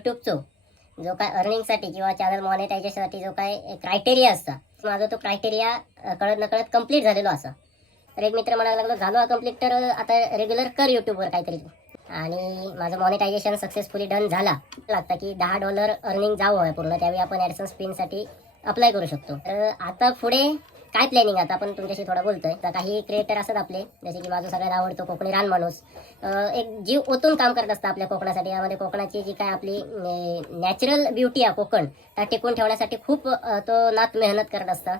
युट्यूबचो जो काय अर्निंगसाठी किंवा चॅनल मॉनिटायझेशनसाठी जो काय क्रायटेरिया असता माझा तो क्रायटेरिया कळत नकळत कंप्लीट झालेलो असा. तर एक मित्र म्हणायला लागलो झालो कंप्लीट तर आता रेग्युलर कर युट्यूबवर काहीतरी. आणि माझं मॉनिटायझेशन सक्सेसफुली डन झाला. लागतं की दहा डॉलर अर्निंग जावं आहे पूर्ण त्यावेळी आपण ॲडसन्स पिनसाठी अप्लाय करू शकतो. तर आता पुढे काय प्लॅनिंग आता आपण तुमच्याशी थोडं बोलतोय. तर काही क्रिएटर असतात आपले जसे की माझं सगळ्यात आवडतो कोकणी रान माणूस. एक जीव ओतून काम करत असतं आपल्या कोकणासाठी. यामध्ये कोकणाची जी काय आपली नॅचरल ब्युटी आहे कोकण त्या टिकून ठेवण्यासाठी खूप तो नात मेहनत करत असता.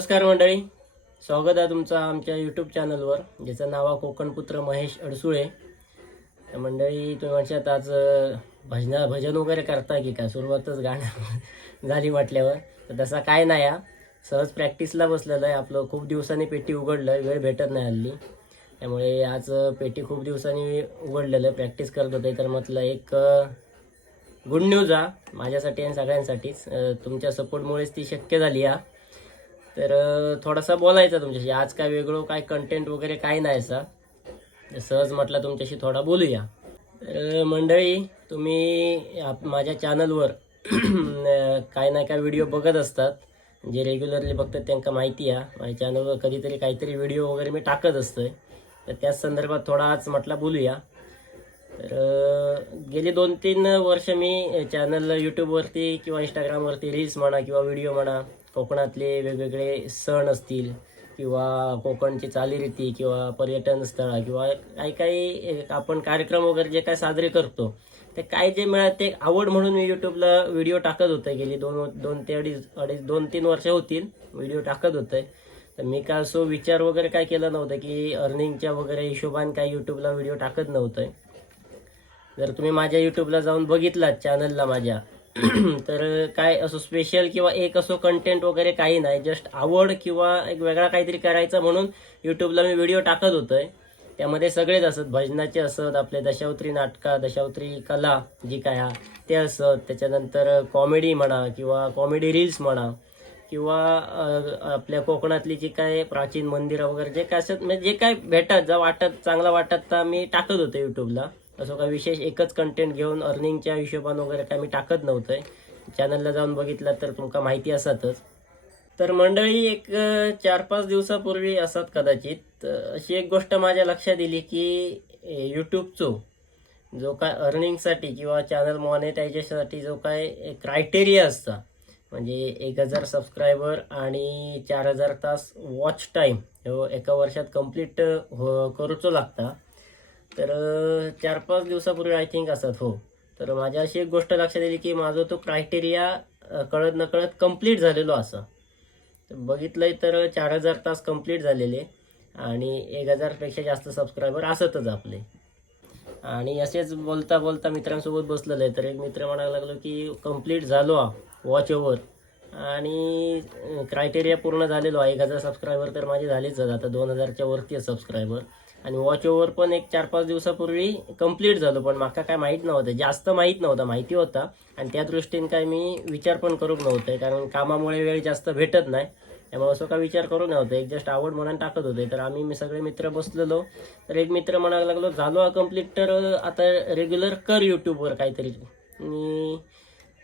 नमस्कार मंडळी. स्वागत आहे तुमचं आमच्या यूट्यूब चॅनलवर ज्याचं नाव आहे कोकणपुत्र महेश अडसुळे. मंडळी तुम्ही म्हणशात आज भजना भजन वगैरे करता की काय? सुरुवातच गाणं झाली म्हटल्यावर. तर तसा काय नाही हा. सहज प्रॅक्टिसला बसलेलं आहे. आपलं खूप दिवसांनी पेटी उघडलं. वेळ भेटत नाही हल्ली. त्यामुळे आज पेटी खूप दिवसांनी उघडलेलं. आहे प्रॅक्टिस करत होते. तर म्हटलं एक गुड न्यूज हा. माझ्यासाठी आणि सगळ्यांसाठीच तुमच्या सपोर्टमुळेच ती शक्य झाली हा. तर थोडासा बोलायचा तुमच्याशी. आज काय वेगळं काय कंटेंट वगैरे काय नाही असा. सहज म्हटलं तुमच्याशी थोडा बोलूया. तर मंडळी तुम्ही आप- माझ्या चॅनलवर काय ना काय व्हिडिओ बघत असतात. जे रेग्युलरली बघतात त्यांना माहिती आहे. माझ्या चॅनलवर कधीतरी काहीतरी व्हिडिओ वगैरे मी टाकत असतोय. तर त्याच संदर्भात थोडा आज म्हटला बोलूया. तर गेली दोन तीन वर्ष मी चॅनल यूट्यूबवरती किंवा इंस्टाग्रामवरती रील्स म्हणा किंवा व्हिडिओ म्हणा कोकणातले वेगवेगळे सण असतील किंवा कोकणची चालीरीती किंवा पर्यटन स्थळ किंवा काही काही आपण कार्यक्रम वगैरे जे काय साजरे करतो ते काय जे मिळत ते आवड म्हणून मी यूट्यूबला व्हिडिओ टाकत होतं. गेली दोन दोन ते अडीच अडीच दोन तीन वर्ष होतील व्हिडिओ टाकत होते तर मी काय असो विचार वगैरे काय केला नव्हतं की अर्निंगच्या वगैरे हिशोबाने काय यूट्यूबला व्हिडिओ टाकत नव्हतं जर तुम्ही माझ्या यूट्यूबला जाऊन बघितलात चॅनलला माझ्या तर काय असो स्पेशल किंवा एक असो कंटेंट वगैरे काही नाही. जस्ट आवड किंवा एक वेगळा काहीतरी करायचं म्हणून यूट्यूबला मी व्हिडिओ टाकत होतोय. त्यामध्ये सगळेच असत भजनाचे असत आपले दशावत्री नाटका दशावत्री कला जी काय हा ते असत त्याच्यानंतर कॉमेडी म्हणा किंवा कॉमेडी रील्स म्हणा किंवा आपल्या कोकणातली जी काय प्राचीन मंदिरं वगैरे जे काय असत म्हणजे जे काय भेटत जा वाटत चांगला वाटत तर मी टाकत होतो युट्यूबला असं काही विशेष एकच कंटेंट घेऊन अर्निंगच्या हिशोबानं वगैरे काय मी टाकत आहे चॅनलला जाऊन बघितलं तर तुमका माहिती असतच. तर मंडळी एक चार पाच दिवसापूर्वी असत कदाचित अशी एक गोष्ट माझ्या लक्षात दिली की यूट्यूबचो जो काय अर्निंगसाठी किंवा चॅनल मॉनिटायझेशनसाठी जो काय क्रायटेरिया असता म्हणजे एक हजार सबस्क्रायबर आणि चार हजार तास वॉच टाईम हो एका वर्षात कंप्लीट हो करूचो लागता. तर चार पाच दिवसापूर्वी आय थिंक असत हो. तर माझ्या अशी एक गोष्ट लक्षात आली की माझा तो क्रायटेरिया कळत नकळत कंप्लीट झालेलो असा. तर बघितलंय तर चार हजार तास कंप्लीट झालेले आणि एक हजारपेक्षा जास्त सबस्क्रायबर असतच आपले. आणि असेच बोलता बोलता मित्रांसोबत बसलेलं आहे. तर एक मित्र म्हणायला लागलो की कंप्लीट झालो वॉच ओवर आणि क्रायटेरिया पूर्ण झालेलो आहे. एक हजार सबस्क्रायबर तर माझे झालेच आता दोन हजारच्या वरती आहे सबस्क्रायबर आणि वॉच ओव्हर पण एक चार पाच दिवसापूर्वी कंप्लीट झालो पण माका काय माहीत नव्हतं. जास्त माहीत नव्हतं माहिती होता. आणि त्या दृष्टीने काय मी विचार पण करूक नव्हतं कारण कामामुळे वेळ जास्त भेटत नाही. त्यामुळे असं काय विचार करू नव्हतं. एक जस्ट आवड म्हणून टाकत होते. तर आम्ही मी सगळे मित्र बसलेलो. तर एक मित्र म्हणायला लागलो झालो हा कंप्लीट तर आता रेग्युलर कर यूट्यूबवर काहीतरी. आणि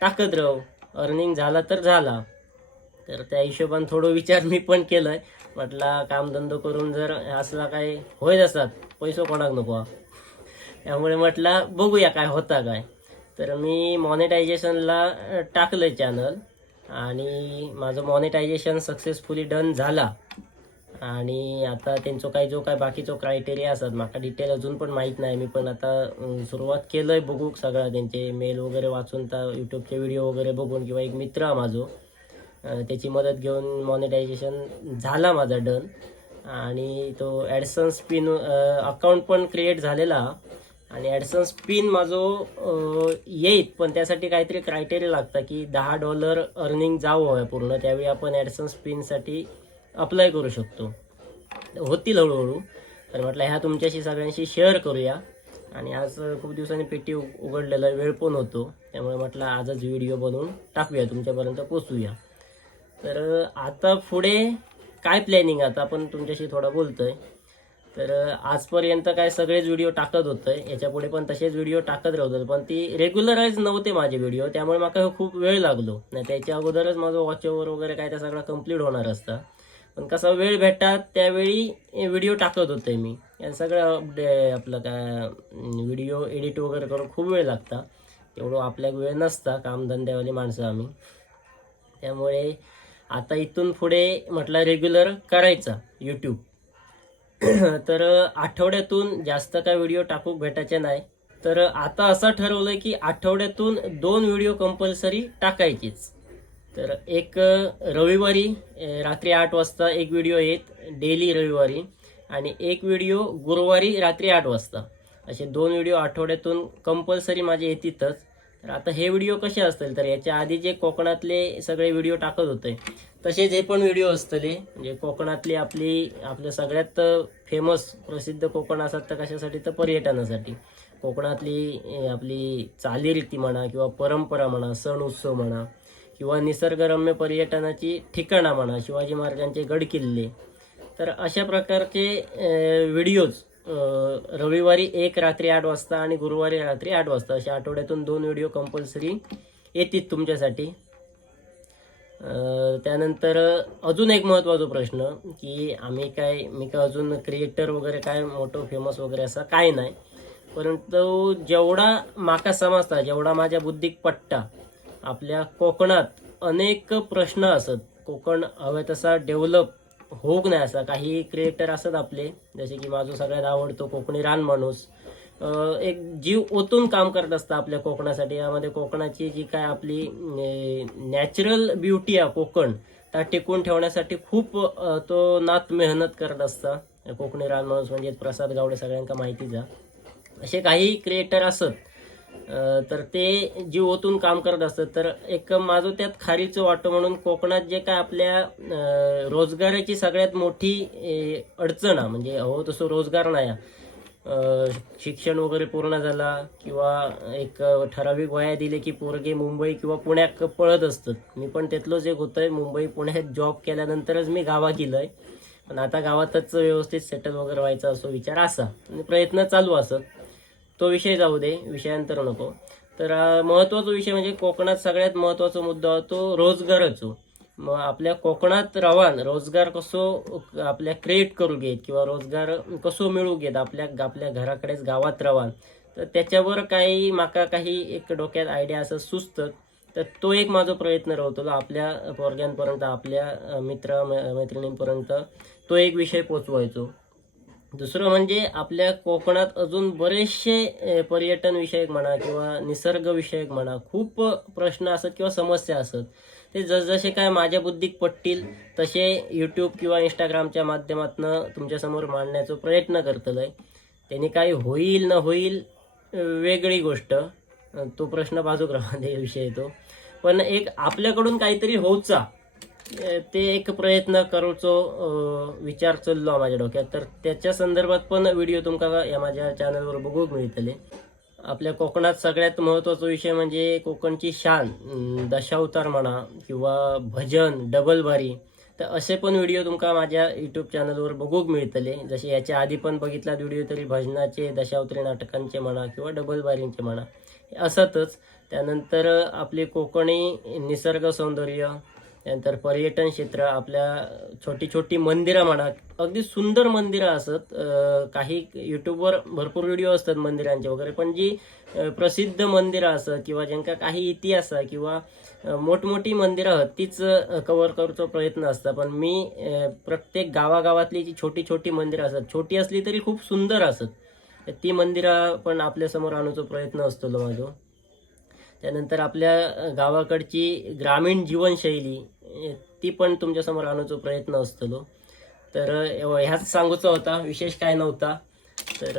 टाकत राहू. अर्निंग झाला तर झाला. तर त्या हिशोबाने थोडं विचार मी पण केलंय. म्हटला कामधंदो करून जर असला काही होत असतात पैसो कोणाक नको. त्यामुळे म्हटलं बघूया काय होता काय. तर मी मॉनिटायझेशनला टाकलं चॅनल आणि माझं मॉनिटायझेशन सक्सेसफुली डन झाला. आणि आता त्यांचं काही जो काय बाकीचो क्रायटेरिया असतात माका डिटेल अजून पण माहीत नाही. मी पण आता सुरुवात केलं आहे बघू सगळं. त्यांचे मेल वगैरे वाचून तर यूट्यूबचे व्हिडिओ वगैरे बघून किंवा एक मित्र हा माझो त्याची मदत घेऊन मॉनिटायझेशन झाला माझा डन आणि तो ॲडसन्स पिन अकाउंट पण क्रिएट झालेला. आणि ॲडसन्स पिन माझो येईल. पण त्यासाठी काहीतरी क्रायटेरिया लागतं की दहा डॉलर अर्निंग जावं हवं पूर्ण. त्यावेळी आपण ॲडसन्स पिनसाठी अप्लाय करू शकतो. होतील हळूहळू. तर म्हटलं ह्या तुमच्याशी सगळ्यांशी शेअर करूया. आणि आज खूप दिवसांनी पेटी उ- उघडलेला वेळ पण होतो. त्यामुळे म्हटलं आजच व्हिडिओ बनवून टाकूया. तुमच्यापर्यंत पोचूया तर आता पुढे काय प्लॅनिंग आता आपण तुमच्याशी थोडा बोलतोय. तर आजपर्यंत काय सगळेच व्हिडिओ टाकत होतं याच्यापुढे पण तसेच व्हिडिओ टाकत राहतो पण ती रेग्युलराईज नव्हते माझे व्हिडिओ त्यामुळे मला खूप वेळ लागलो. नाही त्याच्या अगोदरच माझं वॉच ओव्हर वगैरे काय त्या सगळं कंप्लीट होणार असतं. पण कसा वेळ भेटतात त्यावेळी व्हिडिओ टाकत होते मी. आणि सगळं अपडे आपलं काय व्हिडिओ एडिट वगैरे करून खूप वेळ लागता. तेवढं आपल्या वेळ नसता. कामधंद्यावाली माणसं आम्ही. त्यामुळे आता इथून पुढे म्हटलं रेग्युलर करायचा यूट्यूब तर आठवड्यातून जास्त काय व्हिडिओ टाकू भेटायचे नाही. तर आता असं ठरवलंय की आठवड्यातून दोन व्हिडिओ कंपल्सरी टाकायचीच. तर एक रविवारी रात्री आठ वाजता एक व्हिडिओ येत डेली रविवारी. आणि एक व्हिडिओ गुरुवारी रात्री आठ वाजता. असे दोन व्हिडिओ आठवड्यातून कंपल्सरी माझे येतीतच. तर आता हे व्हिडिओ कसे असतील? तर याच्या आधी जे कोकणातले सगळे व्हिडिओ टाकत होते तसेच हे पण व्हिडिओ असतले. म्हणजे कोकणातली आपली आपल्या सगळ्यात फेमस प्रसिद्ध कोकण असतात तर कशासाठी? तर पर्यटनासाठी. कोकणातली आपली चालीरीती म्हणा किंवा परंपरा म्हणा सण उत्सव म्हणा किंवा निसर्गरम्य पर्यटनाची ठिकाणं म्हणा शिवाजी महाराजांचे गड किल्ले तर अशा प्रकारचे व्हिडिओज रविवारी एक रात्री आठ वाजता आणि गुरुवारी रात्री आठ वाजता अशा आठवड्यातून दोन व्हिडिओ कंपल्सरी येतील तुमच्यासाठी. त्यानंतर अजून एक महत्त्वाचा प्रश्न की आम्ही काय मी काय अजून क्रिएटर वगैरे काय मोठं फेमस वगैरे असं काय नाही. परंतु जेवढा माका समजता जेवढा माझ्या बुद्धीक पट्टा आपल्या कोकणात अनेक प्रश्न असत. कोकण हवे तसा डेव्हलप होक नाही असा. काही क्रिएटर असत आपले जसे की माझं सगळ्यात आवडतो कोकणी रान माणूस. एक जीव ओतून काम करत असतं आपल्या कोकणासाठी. यामध्ये कोकणाची जी काय आपली नॅचरल ब्युटी आहे कोकण त्या टिकून ठेवण्यासाठी खूप तो नात मेहनत करत असता. कोकणी रान माणूस म्हणजे प्रसाद गावडे सगळ्यांका माहितीचा असे काही क्रिएटर असत. तर ते जी ओतून काम करत असतात. तर एक माझं त्यात खारीचं वाटतं म्हणून कोकणात जे काय आपल्या रोजगाराची सगळ्यात मोठी अडचण आहे म्हणजे हो तसं रोजगार नाही आहे. शिक्षण वगैरे पूर्ण झाला किंवा एक ठराविक वया दिले की पोरगे मुंबई किंवा पुण्यात पळत असतात. मी पण त्यातलंच एक होतंय मुंबई पुण्यात जॉब केल्यानंतरच मी गावा गेलोय. पण आता गावातच व्यवस्थित सेटल वगैरे व्हायचा असो विचार असा. आणि प्रयत्न चालू असत. तो विषय जाऊ दे विषयांतर नको. तर महत्त्वाचा विषय म्हणजे कोकणात सगळ्यात महत्त्वाचा मुद्दा होतो रोजगारच. मग आपल्या कोकणात रवान रोजगार कसो आपल्या क्रिएट करू घेत किंवा रोजगार कसो मिळू घेत आपल्या आपल्या घराकडेच गावात रवान. तर त्याच्यावर काही माका काही एक डोक्यात आयडिया असं सुचतं. तर तो एक माझा प्रयत्न राहतो आपल्या पोरग्यांपर्यंत आपल्या मित्र मै- मैत्रिणींपर्यंत तो एक विषय पोचवायचो. दुसरं म्हणजे आपल्या कोकणात अजून बरेचसे पर्यटन विषयक म्हणा किंवा निसर्ग विषयक म्हणा खूप प्रश्न असत किंवा समस्या असत. ते जसजसे काय माझ्या बुद्धीक पटतील तसे यूट्यूब किंवा इंस्टाग्रामच्या माध्यमातून तुमच्यासमोर मांडण्याचा प्रयत्न करतलोय. त्यांनी काही होईल न होईल वेगळी गोष्ट. तो प्रश्न बाजूक राहून विषय येतो. पण एक आपल्याकडून काहीतरी होऊचा. ते एक प्रयत्न करूचो विचार चललो माझ्या डोक्यात. तर त्याच्या संदर्भात पण व्हिडिओ तुमका या माझ्या चॅनलवर बघूक मिळतले. आपल्या कोकणात सगळ्यात महत्त्वाचा विषय म्हणजे कोकणची शान दशावतार म्हणा किंवा भजन डबलबारी तर असे पण व्हिडिओ तुमका माझ्या युट्यूब चॅनलवर बघूक मिळतले. जसे याच्या आधी पण बघितला व्हिडिओ तरी भजनाचे दशावतरी नाटकांचे म्हणा किंवा डबल बारींचे म्हणा. हे असतच. त्यानंतर आपले कोकणी निसर्ग सौंदर्य त्यानंतर पर्यटन क्षेत्र आपल्या छोटी छोटी मंदिरं म्हणा अगदी सुंदर मंदिरं असत. काही यूट्यूबवर भरपूर व्हिडिओ असतात मंदिरांचे वगैरे पण जी प्रसिद्ध मंदिरं असत किंवा ज्यांका काही इतिहास आहे किंवा मोठमोठी मंदिरं आहेत तीच कवर करूचा प्रयत्न असता पण मी प्रत्येक गावागावातली जी छोटी छोटी मंदिरं असतात छोटी असली तरी खूप सुंदर असत. ती मंदिरं पण आपल्यासमोर आणूचा प्रयत्न असतो माझो. त्यानंतर आपल्या गावाकडची ग्रामीण जीवनशैली ती पण तुमच्यासमोर आणण्याचा प्रयत्न असतो तर ह्याच सांगूचा होता विशेष काय नव्हता. तर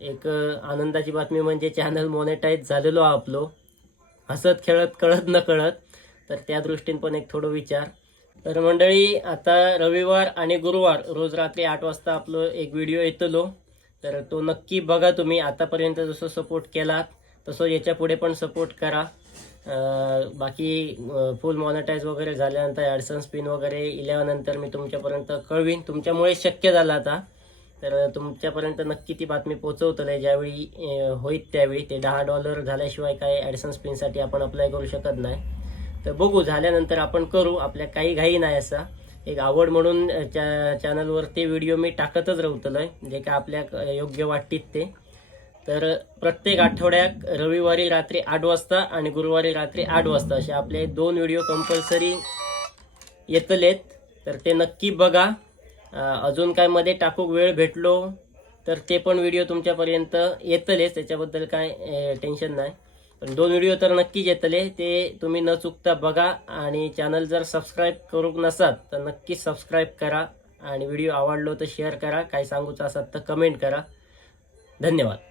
एक आनंदाची बातमी म्हणजे चॅनल मॉनिटाईज झालेलो आपलो. हसत खेळत कळत न कळत. तर त्या दृष्टीने पण एक थोडं विचार. तर मंडळी आता रविवार आणि गुरुवार रोज रात्री आठ वाजता आपलं एक व्हिडिओ येतलो. तर तो नक्की बघा तुम्ही. आतापर्यंत जसं सपोर्ट केलात तसं याच्यापुढे पण सपोर्ट करा. बाकी फुल मॉनिटाईज वगैरे झाल्यानंतर ॲडसन स्पिन वगैरे इल्यानंतर मी तुमच्यापर्यंत कळवीन. तुमच्यामुळे शक्य झालं आता. तर तुमच्यापर्यंत नक्की ती बातमी पोहोचवतलं ज्यावेळी होईल होईत त्यावेळी. ते दहा डॉलर झाल्याशिवाय काय ॲडसन स्पिनसाठी आपण अप्लाय करू शकत नाही. तर बघू झाल्यानंतर आपण करू. आपल्या काही घाई नाही असा. एक आवड म्हणून चॅ च्या चॅनलवर ते व्हिडिओ मी टाकतच राहतलोय जे काय आपल्या योग्य वाटतील ते. तर प्रत्येक आठवड्यात रविवारी रात्री आठ वाजता आणि गुरुवारी रात्री आठ वाजता असे आपले दोन व्हिडिओ कंपल्सरी येतलेत. तर ते नक्की बघा. अजून काय मध्ये टाकूक वेळ भेटलो तर ते पण व्हिडिओ तुमच्यापर्यंत येतलेच. त्याच्याबद्दल काय टेन्शन नाही. पण दोन व्हिडिओ तर नक्कीच येतले. ते तुम्ही न चुकता बघा आणि चॅनल जर सबस्क्राईब करूक नसाल तर नक्की सबस्क्राईब करा आणि व्हिडिओ आवडलो तर शेअर करा. काय सांगूचं असाल तर कमेंट करा. धन्यवाद.